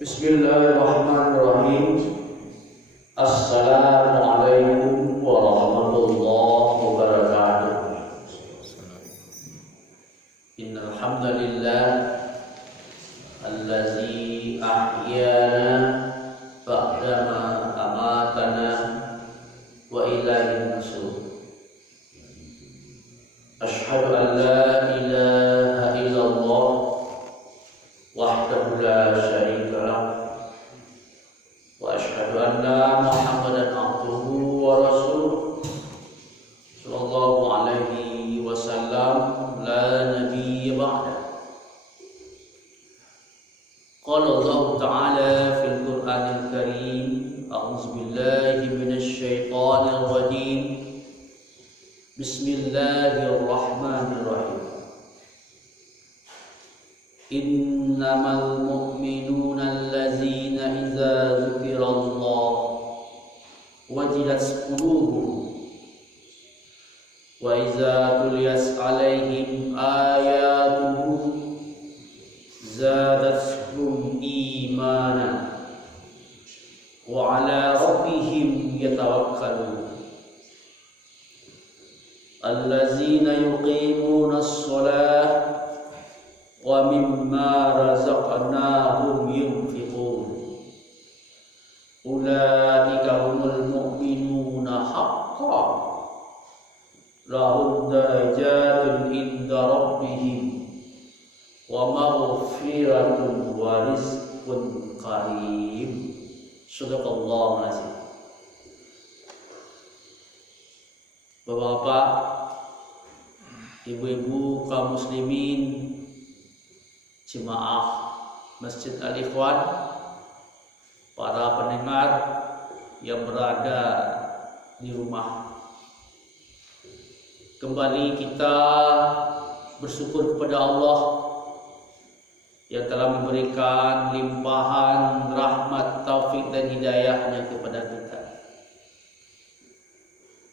Bismillahirrahmanirrahim. Assalamualaikum warahmatullahi wabarakatuh. Innal hamdalillah allazi ahyana ba'dama amatana wa ilaihin nusyur. Asyhadu an la ilaha illallah wahdahu la syarika lah wa asyhadu anna Muhammadan abduhu wa rasuluh sallallahu alaihi wasallam la nabiyya ba'da. Qala Allah ta'ala fil Qur'anil Karim, a'udzu billahi minasy syaithanir rajim. Bismillahirrahmanirrahim. Innamal mu'minuna allazina idza dzukirallah wajilat qulubuhum wa idza tuliyat 'alaihim ayatuhu zadatuhum imanan wa 'ala rabbihim yatawakkalun. Allazina yuqimuna as-salata wa mimma razaqnahum yunfiqun. Ulaika humul mu'minuna haqqan lahum darajatun inda rabbihim wa maghfiratun wa rizqun karim. Shadaqallahu azim. Bapak-bapak, ibu-ibu kaum muslimin, jemaah Masjid Al-Ikhwan, para pendengar yang berada di rumah. Kembali kita bersyukur kepada Allah yang telah memberikan limpahan rahmat, taufik dan hidayahnya kepada kita,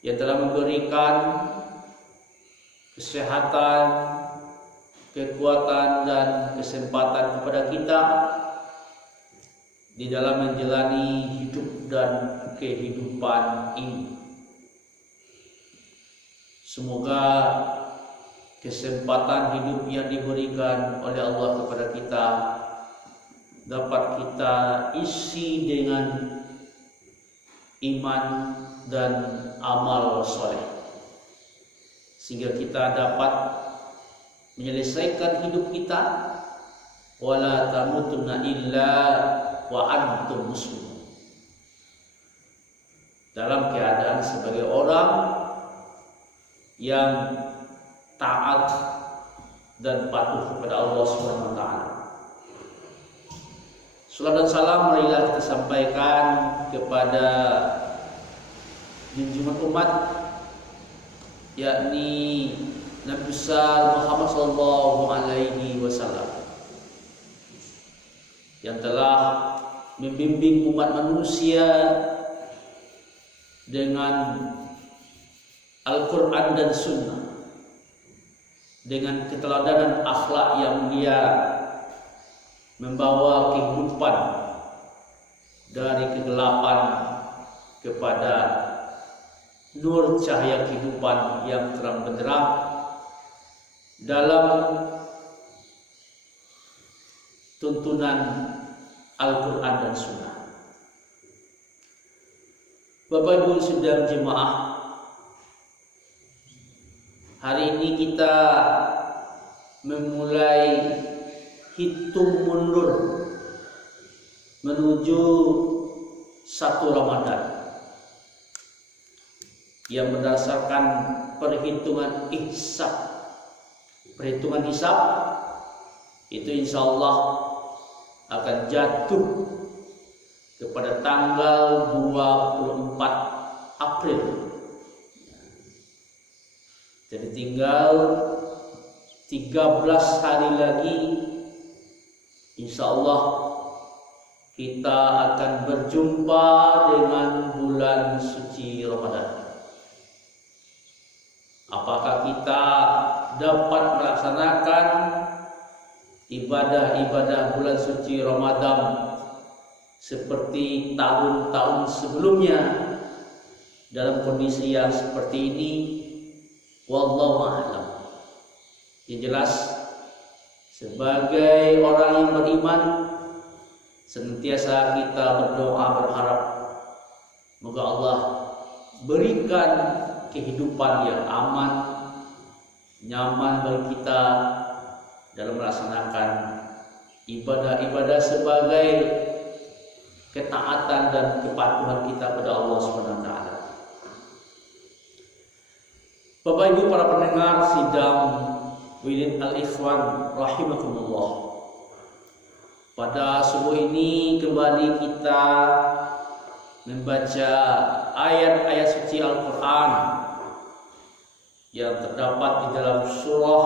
yang telah memberikan kesehatan, kekuatan dan kesempatan kepada kita di dalam menjalani hidup dan kehidupan ini. Semoga kesempatan hidup yang diberikan oleh Allah kepada kita dapat kita isi dengan iman dan amal soleh, sehingga kita dapat menyelesaikan hidup kita wala tamutunna illa wa antum muslimun, dalam keadaan sebagai orang yang taat dan patuh kepada Allah Subhanahu wa taala. Salam dan salam marilah kita sampaikan kepada junjungan umat, yakni Nabi besar Muhammad sallallahu alaihi wasallam, yang telah membimbing umat manusia dengan Al-Quran dan Sunnah, dengan keteladanan akhlak yang mulia, membawa kehidupan dari kegelapan kepada nur cahaya kehidupan yang terang benderang dalam tuntunan Al-Quran dan Sunnah. Bapak Ibu sidang jemaah, hari ini kita memulai hitung mundur menuju 1 Ramadan yang berdasarkan perhitungan hisab. Perhitungan hisab itu insya Allah akan jatuh kepada tanggal 24 April. Jadi tinggal 13 hari lagi, insya Allah kita akan berjumpa dengan bulan suci Ramadan. Apakah kita dapat melaksanakan ibadah-ibadah bulan suci Ramadan seperti tahun-tahun sebelumnya dalam kondisi yang seperti ini. Wallahu a'lam. Yang jelas, sebagai orang yang beriman, senantiasa kita berdoa berharap moga Allah berikan kehidupan yang aman, nyaman bagi kita dalam melaksanakan ibadah-ibadah sebagai ketaatan dan kepatuhan kita pada Allah Subhanahu wa taala. Bapak Ibu para pendengar sidang Wirid Al-Ikhwan rahimakumullah. Pada subuh ini kembali kita membaca ayat-ayat suci Al-Quran yang terdapat di dalam surah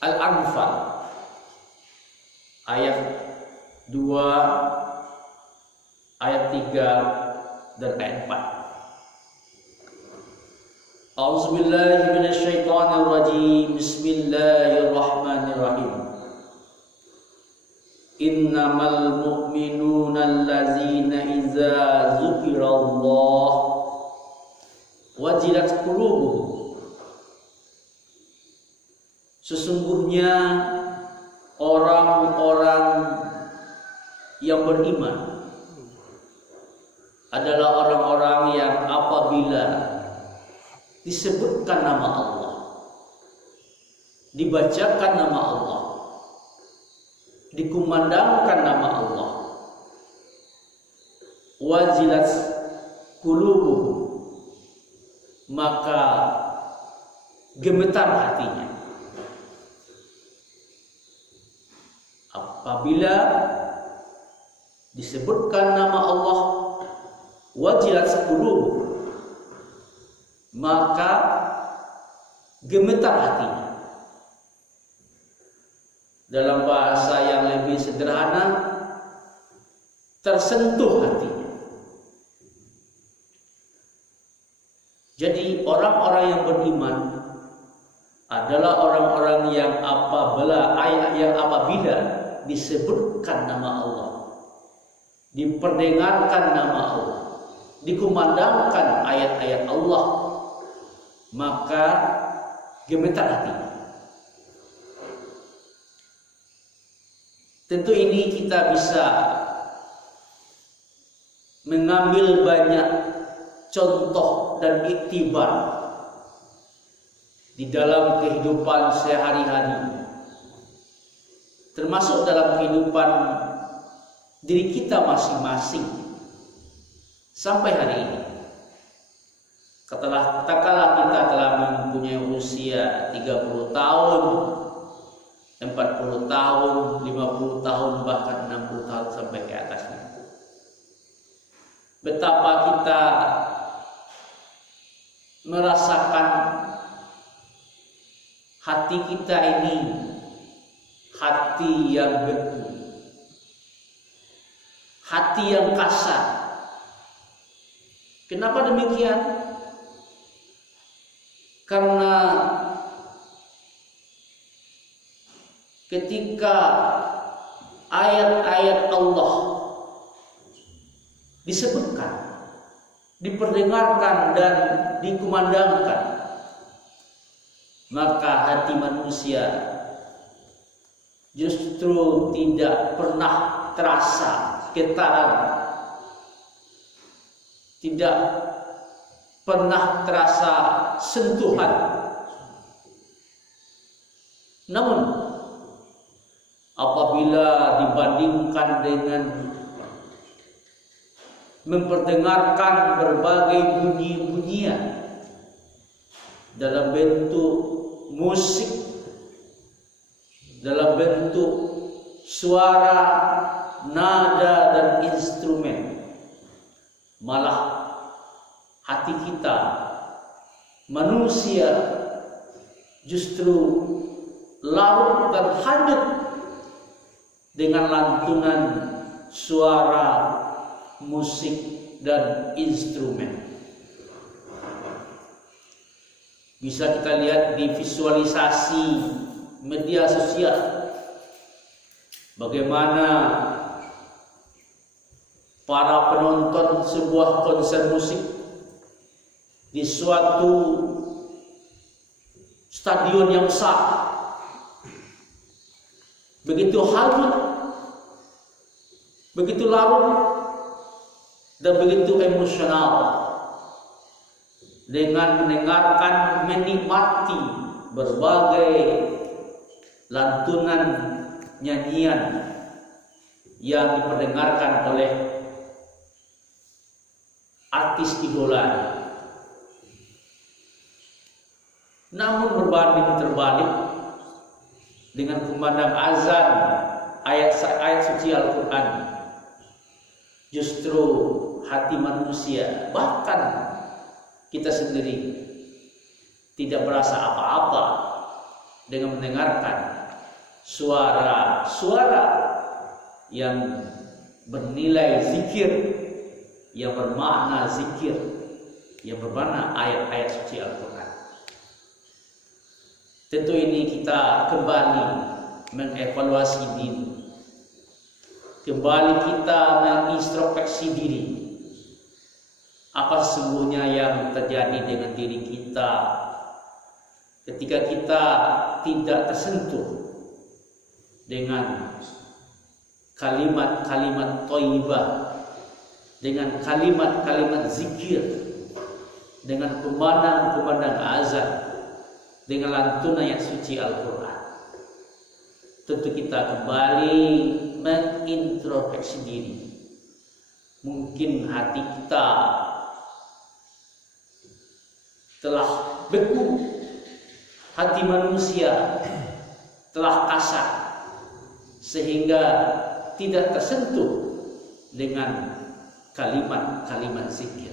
Al-Anfal ayat 2, ayat 3 dan ayat 4. A'udzubillahi minasyaitonirrajim. Bismillahirrahmanirrahim. Innamal mu'minuna allazina idza dzukirallah wajilat qulubuhum. Sesungguhnya orang-orang yang beriman adalah orang-orang yang apabila disebutkan nama Allah, dibacakan nama Allah, dikumandangkan nama Allah, wajilat qulubuhum, maka gemetar hatinya. Apabila disebutkan nama Allah, wajilat qulubuhum, maka gemetar hatinya. Dalam bahasa yang lebih sederhana, tersentuh hatinya. Jadi orang-orang yang beriman adalah orang-orang yang apabila disebutkan nama Allah, diperdengarkan nama Allah, dikumandangkan ayat-ayat Allah, maka gemetar hatinya. Tentu ini kita bisa mengambil banyak contoh dan iktibar di dalam kehidupan sehari-hari, termasuk dalam kehidupan diri kita masing-masing sampai hari ini. Katakanlah kita telah mempunyai usia 30 tahun, 40 tahun, 50 tahun, bahkan 60 tahun sampai ke atasnya. Betapa kita merasakan hati kita ini hati yang beku, hati yang kasar. Kenapa demikian? Karena ketika ayat-ayat Allah disebutkan, diperdengarkan dan dikumandangkan, maka hati manusia justru tidak pernah terasa getaran, tidak pernah terasa sentuhan. Namun apabila dibandingkan dengan memperdengarkan berbagai bunyi-bunyian dalam bentuk musik, dalam bentuk suara, nada dan instrumen, malah hati kita manusia justru larut dan hanyut dengan lantunan suara, musik dan instrumen. Bisa kita lihat di visualisasi media sosial bagaimana para penonton sebuah konser musik di suatu stadion yang besar. Begitu hangat, begitu larut, dan begitu emosional dengan mendengarkan, menikmati berbagai lantunan nyanyian yang diperdengarkan oleh artis idola. Namun berbanding terbalik dengan kumandang azan ayat suci Al-Quran, justru hati manusia, bahkan kita sendiri, tidak berasa apa-apa dengan mendengarkan suara-suara yang bernilai zikir, yang bermakna zikir, yang bermakna ayat-ayat suci Al-Quran. Tentu ini kita kembali mengevaluasi diri, kembali kita mengintrospeksi diri. Apa sesungguhnya yang terjadi dengan diri kita ketika kita tidak tersentuh dengan kalimat-kalimat thayyibah, dengan kalimat-kalimat zikir, dengan kumandang-kumandang azan, dengan lantunan ayat suci Al-Quran. Tentu kita kembali mengintrospeksi diri. Mungkin hati kita telah beku, hati manusia telah kasar, sehingga tidak tersentuh dengan kalimat-kalimat zikir.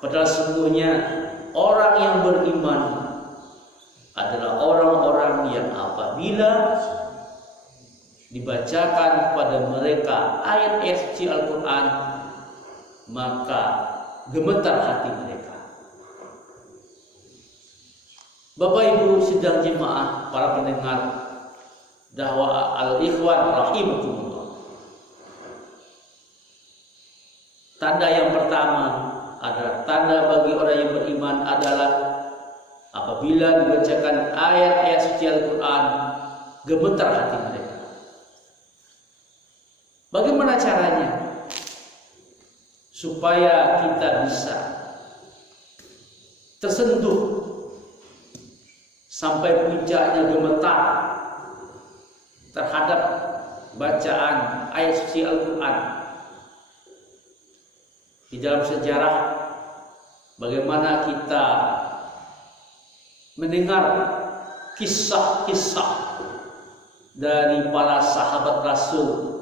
Padahal sesungguhnya orang yang beriman adalah orang-orang yang apabila dibacakan kepada mereka ayat-ayat suci Al-Quran, maka gemetar hati mereka. Bapak Ibu sidang jemaah, para pendengar dakwah Al-Ikhwan rahimakumullah. Tanda yang pertama adalah tanda bagi orang yang beriman adalah apabila dibacakan ayat-ayat suci Al-Quran, gemetar hati mereka. Bagaimana caranya supaya kita bisa tersentuh sampai puncaknya gemetar terhadap bacaan ayat suci Al-Quran? Di dalam sejarah, bagaimana kita mendengar kisah-kisah dari para sahabat Rasul.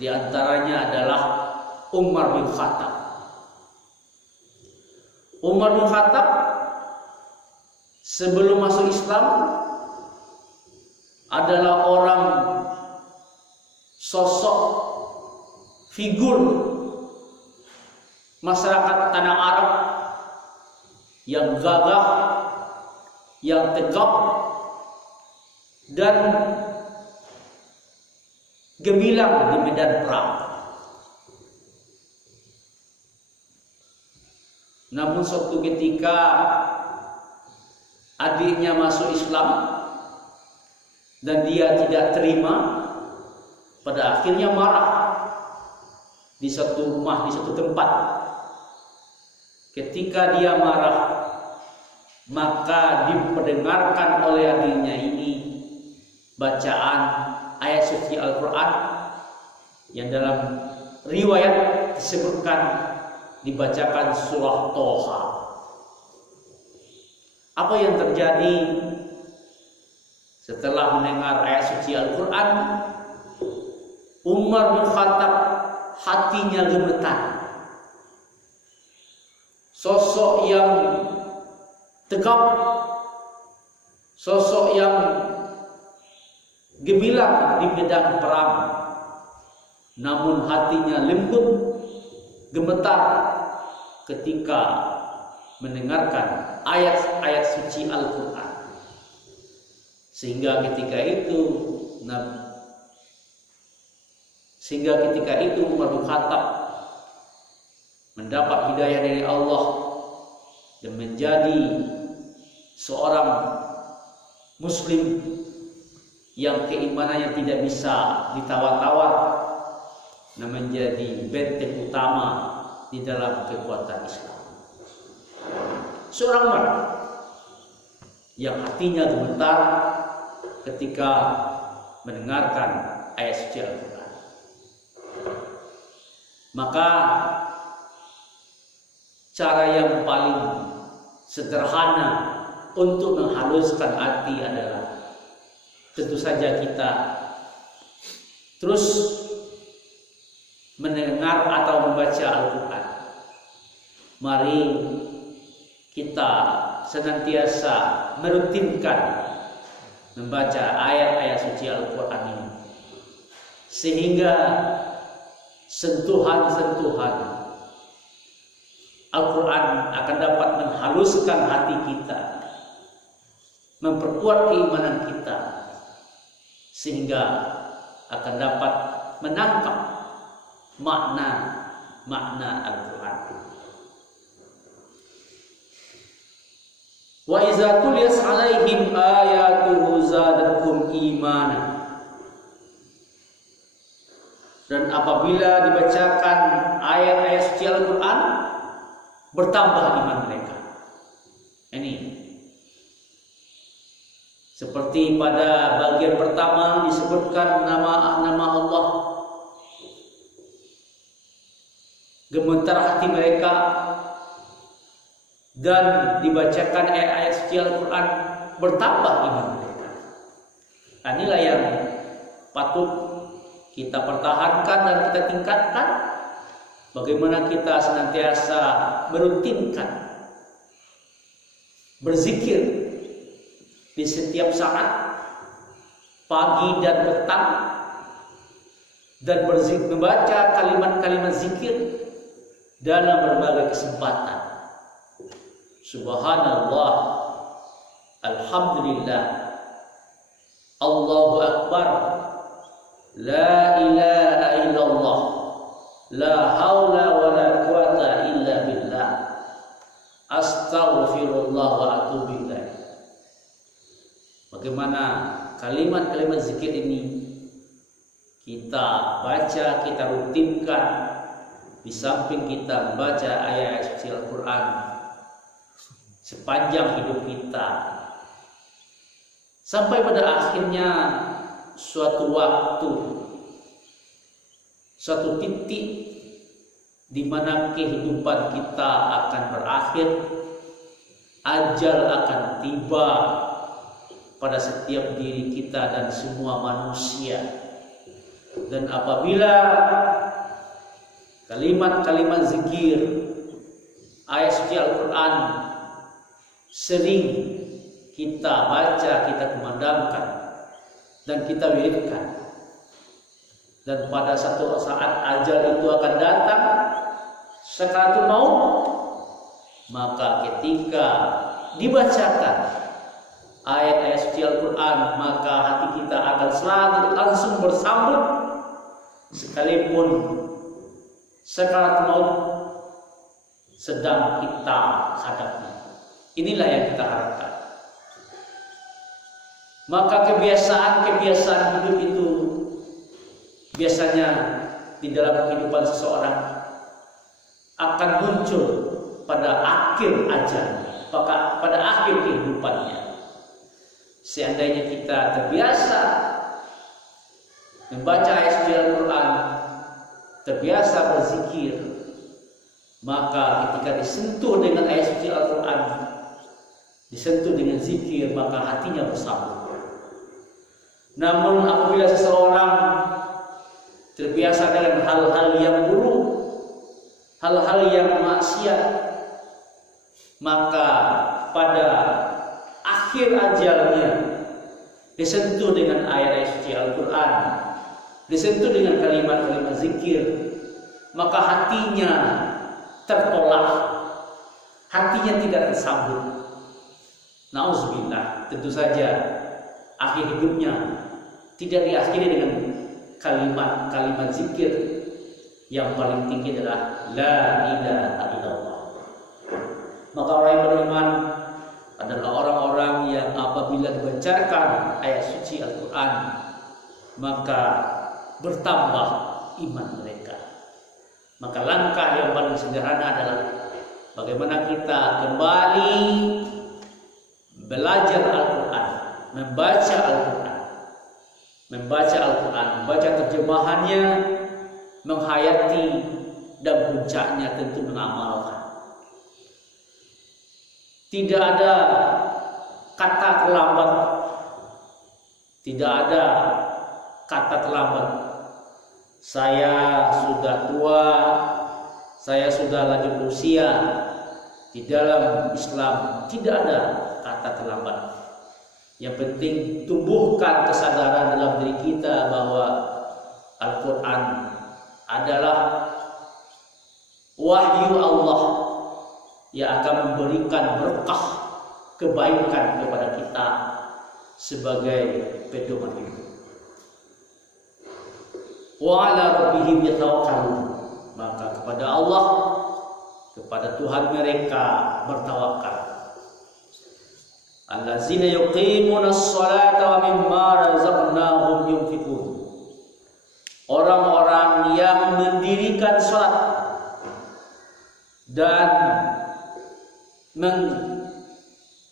Di antaranya adalah Umar bin Khattab. Umar bin Khattab sebelum masuk Islam adalah orang, sosok, figur masyarakat tanah Arab yang gagah, yang tegap, dan gemilang di medan perang. Namun suatu ketika adiknya masuk Islam dan dia tidak terima, pada akhirnya marah di satu rumah, di satu tempat. Ketika dia marah, maka diperdengarkan oleh adiknya ini bacaan ayat suci Al-Quran yang dalam riwayat disebutkan dibacakan surah Toha. Apa yang terjadi setelah mendengar ayat suci Al-Quran? Umar bin Khattab hatinya gemetar. Sosok yang tegap, sosok yang gemilang di medan perang, namun hatinya lembut, gemetar ketika mendengarkan ayat-ayat suci Al-Quran. Sehingga ketika itu Sehingga ketika itu Umar bin Khattab mendapat hidayah dari Allah dan menjadi seorang muslim yang keimanannya tidak bisa ditawar-tawar, dan menjadi benteng utama di dalam kekuatan Islam. Seorang Umar yang hatinya gemetar ketika mendengarkan ayat suci Al-Quran. Maka cara yang paling sederhana untuk menghaluskan hati adalah tentu saja kita terus mendengar atau membaca Al-Quran. Mari kita senantiasa merutinkan membaca ayat-ayat suci Al-Quran ini, sehingga sentuhan-sentuhan Al-Quran akan dapat menghaluskan hati kita, memperkuat keimanan kita, sehingga akan dapat menangkap makna Al-Quran. Wa iza tuliyat alaihim ayatuhu zadatuhum imana. Dan apabila dibacakan ayat-ayat suci Al-Quran, bertambah iman mereka. Ini seperti pada bagian pertama disebutkan nama-nama Allah, gemetar hati mereka, dan dibacakan ayat-ayat suci Al-Quran, bertambah iman mereka. Inilah yang patut kita pertahankan dan kita tingkatkan. Bagaimana kita senantiasa merutinkan berzikir di setiap saat, pagi dan petang, dan membaca kalimat-kalimat zikir dalam berbagai kesempatan. Subhanallah, alhamdulillah, Allahu Akbar, la ilaha illallah, la haula wa la quwata illa billah, astaghfirullah wa atubu ilaih. Bagaimana kalimat-kalimat zikir ini kita baca, kita rutinkan di samping kita membaca ayat suci Al-Quran sepanjang hidup kita, sampai pada akhirnya suatu waktu, suatu titik di mana kehidupan kita akan berakhir, ajal akan tiba pada setiap diri kita dan semua manusia. Dan apabila kalimat-kalimat zikir, ayat suci Al-Quran sering kita baca, kita kumandangkan, dan kita wiridkan, dan pada satu saat ajal itu akan datang, sakaratul maut, maka ketika dibacakan ayat-ayat suci Al-Quran, maka hati kita akan selalu langsung bersambut, sekalipun sakaratul maut sedang kita hadapi. Inilah yang kita harapkan. Maka kebiasaan-kebiasaan hidup itu biasanya di dalam kehidupan seseorang akan muncul pada akhir ajal, pada akhir kehidupannya. Seandainya kita terbiasa membaca ayat suci Al-Quran, terbiasa berzikir, maka ketika disentuh dengan ayat suci Al-Quran, disentuh dengan zikir, maka hatinya bersambut. Namun apabila seseorang terbiasa dengan hal-hal yang buruk, hal-hal yang maksiat, maka pada akhir ajalnya disentuh dengan ayat-ayat suci Al-Quran, disentuh dengan kalimat-kalimat zikir, maka hatinya tertolak, hatinya tidak tersambut. Nauzubillah, tentu saja akhir hidupnya tidak diakhiri dengan kalimat zikir yang paling tinggi adalah la ilaha illallah. Maka orang yang beriman adalah orang-orang yang apabila dibacakan ayat suci Al-Quran maka bertambah iman mereka. Maka langkah yang paling sederhana adalah bagaimana kita kembali belajar Al-Quran, membaca Al-Quran, membaca terjemahannya, menghayati, dan puncaknya tentu mengamalkan. Tidak ada kata terlambat, tidak ada kata terlambat. Saya sudah tua, saya sudah lanjut usia. Di dalam Islam tidak ada kata terlambat. Yang penting tumbuhkan kesadaran dalam diri kita bahwa Al-Quran adalah wahyu Allah yang akan memberikan berkah kebaikan kepada kita sebagai pedoman hidup. Wa 'ala rabbihim yatawakkalun. Maka kepada Allah, kepada Tuhan mereka bertawakal. Allazina yuqimuna as-salata wa mimma razaqnahum yunfiqun. Orang-orang yang mendirikan salat dan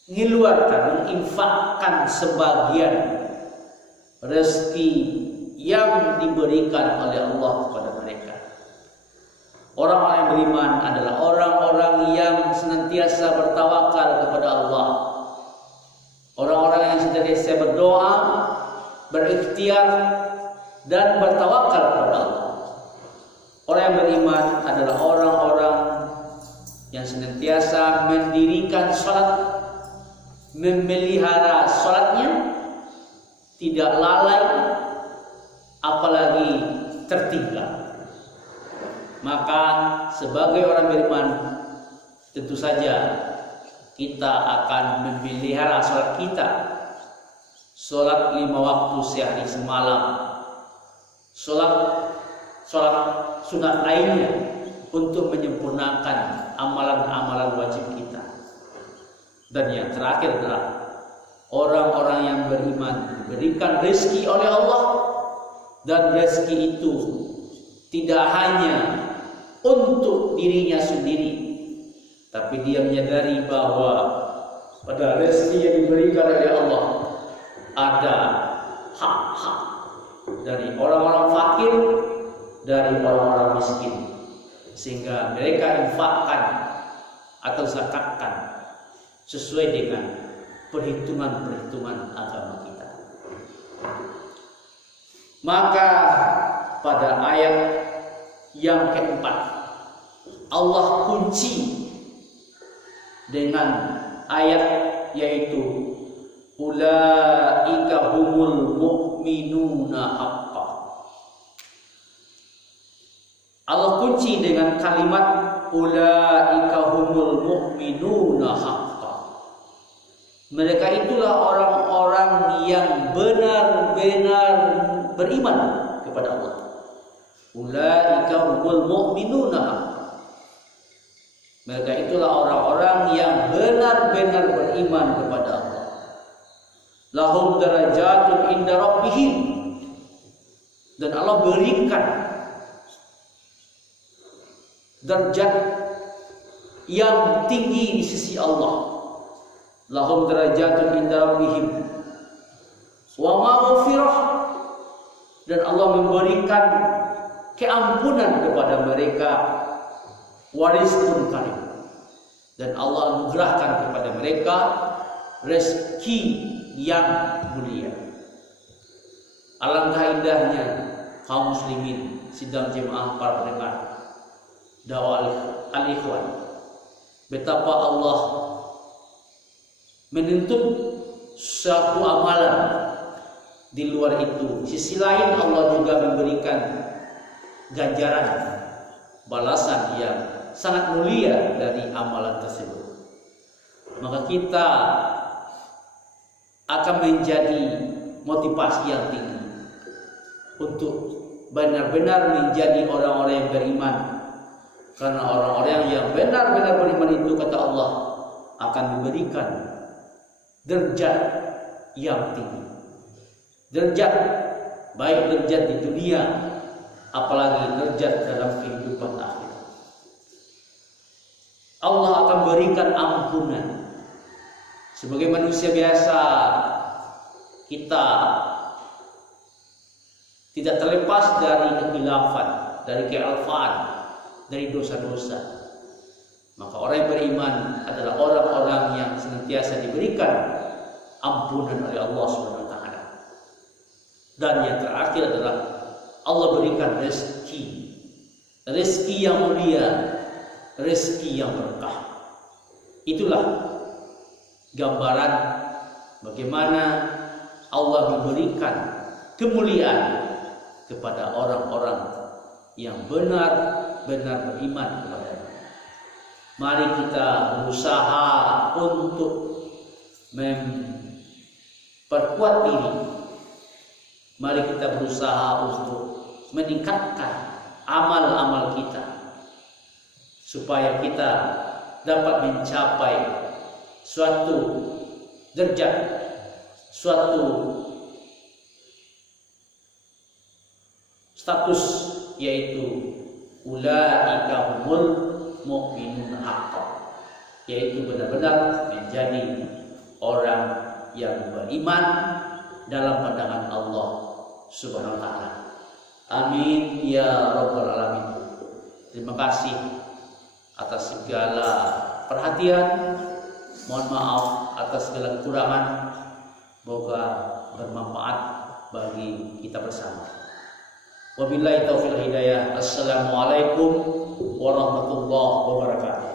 mengeluarkan, menginfakkan sebagian rezeki yang diberikan oleh Allah kepada mereka. Orang-orang yang beriman adalah orang-orang yang senantiasa bertawakal kepada Allah. Orang-orang yang senantiasa berdoa, berikhtiar, dan bertawakal kepada Allah. Orang yang beriman adalah orang-orang yang senantiasa mendirikan salat, memelihara salatnya, tidak lalai, apalagi tertinggal. Maka sebagai orang beriman tentu saja kita akan memelihara salat kita, salat 5 waktu sehari semalam, salat sunat lainnya, untuk menyempurnakan amalan-amalan wajib kita. Dan yang terakhir adalah orang-orang yang beriman diberikan rezeki oleh Allah, dan rezeki itu tidak hanya untuk dirinya sendiri, tapi dia menyadari bahwa pada rezeki yang diberikan oleh Allah ada hak-hak dari orang-orang fakir, dari orang-orang miskin, sehingga mereka infakkan atau zakatkan sesuai dengan perhitungan-perhitungan agama kita. Maka pada ayat yang keempat, Allah kunci dengan ayat yaitu ulaika humul mu'minuna haqqan. Allah kunci dengan kalimat ulaika humul mu'minuna haqqan. Mereka itulah orang-orang yang benar-benar beriman kepada Allah. Ulaika humul mu'minuna haqqan. Mereka itulah orang-orang yang benar-benar beriman kepada Allah. Lahum darajatun inda rabbihim. Dan Allah berikan derajat yang tinggi di sisi Allah. Lahum darajatun inda rabbihim wa maghfirah. Dan Allah memberikan keampunan kepada mereka, warizqun karim. Dan Allah anugerahkan kepada mereka rezeki yang mulia. Alangkah indahnya kaum muslimin, sidang jemaah para pendengar dakwah al-ikhwan, betapa Allah menuntut suatu amalan. Di luar itu, sisi lain Allah juga memberikan ganjaran, balasan yang sangat mulia dari amalan tersebut. Maka kita akan menjadi motivasi yang tinggi untuk benar-benar menjadi orang-orang yang beriman. Karena orang-orang yang benar-benar beriman itu, kata Allah, akan diberikan derajat yang tinggi. Derajat, baik derajat di dunia, apalagi derajat dalam kehidupan akhirat. Allah akan berikan ampunan. Sebagai manusia biasa, kita tidak terlepas dari kekhilafan, dari kealfaan, dari dosa-dosa. Maka orang yang beriman adalah orang-orang yang senantiasa diberikan ampunan oleh Allah Subhanahu wa taala. Dan yang terakhir adalah Allah berikan rezeki. Rezeki yang mulia, rezeki yang berkah. Itulah gambaran bagaimana Allah memberikan kemuliaan kepada orang-orang yang benar-benar beriman kepada-Nya. Mari kita berusaha untuk memperkuat diri. Mari kita berusaha untuk meningkatkan amal-amal kita supaya kita dapat mencapai suatu derajat, suatu status, yaitu ulaika humul mu'minun haqqan, yaitu benar-benar menjadi orang yang beriman dalam pandangan Allah Subhanahu wa taala. Amin ya rabbal alamin. Terima kasih atas segala perhatian. Mohon maaf atas segala kekurangan. Semoga bermanfaat bagi kita bersama. Wabillahi taufiq hidayah. Assalamualaikum warahmatullahi wabarakatuh.